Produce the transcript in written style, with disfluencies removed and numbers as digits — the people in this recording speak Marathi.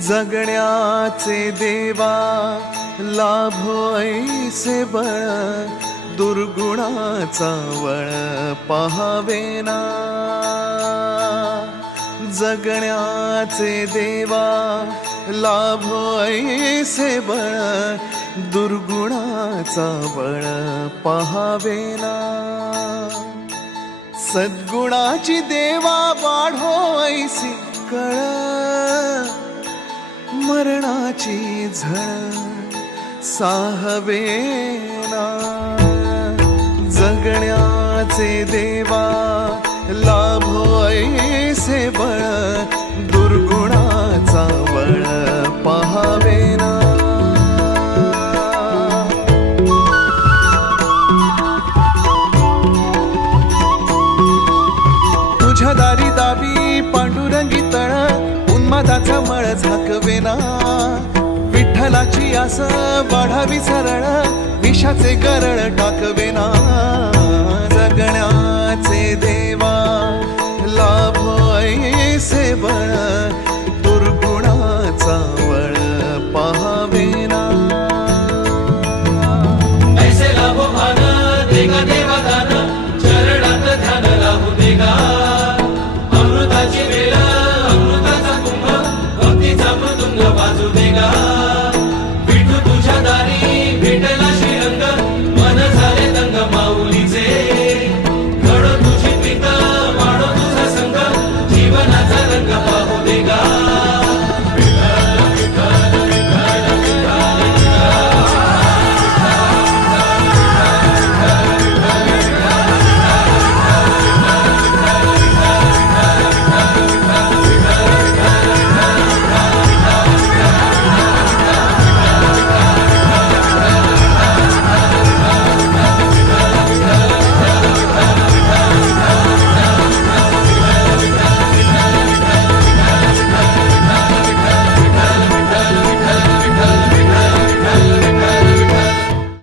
जगण्याचे देवा लाभो ऐसे बळ, दुर्गुणाचा वळ पाहावेना। जगण्याचे देवा लाभो ऐसे बळ, दुर्गुणाचा बळ पाहावेना। सद्गुणाची देवा वाढो ऐसी कळ, मरणाची झळ साहवेना। जगण्याचे देवा लाभो ऐसे बळ, दुर्गुणाचा बळ पाहावेना। तुझ्या दारी दावी पांडुरंगी तळ, उन्मादाचा मळ झाकवेना। विठ्ठलाची आस वाढावी सरळ, विषाचे गरळ टाकवेना। जगण्याचे देवा लाभो ऐसे बळ, दुर्गुणाचा वळ पाहावेना। ऐसे लाभो भान देगा देवा दान, चरणात ध्यान लाभू देगा। अमृताची वेळ अमृताचा कुंभ, भक्तीचा मृदुंग वाजू देगा। विठू तुझ्या दारी भेटला श्रीरंग, मन झाले दंग माऊलीचे। घडो तुझी प्रीत वाढो तुझा संग, जीवनाचा रंग पाहू देगा।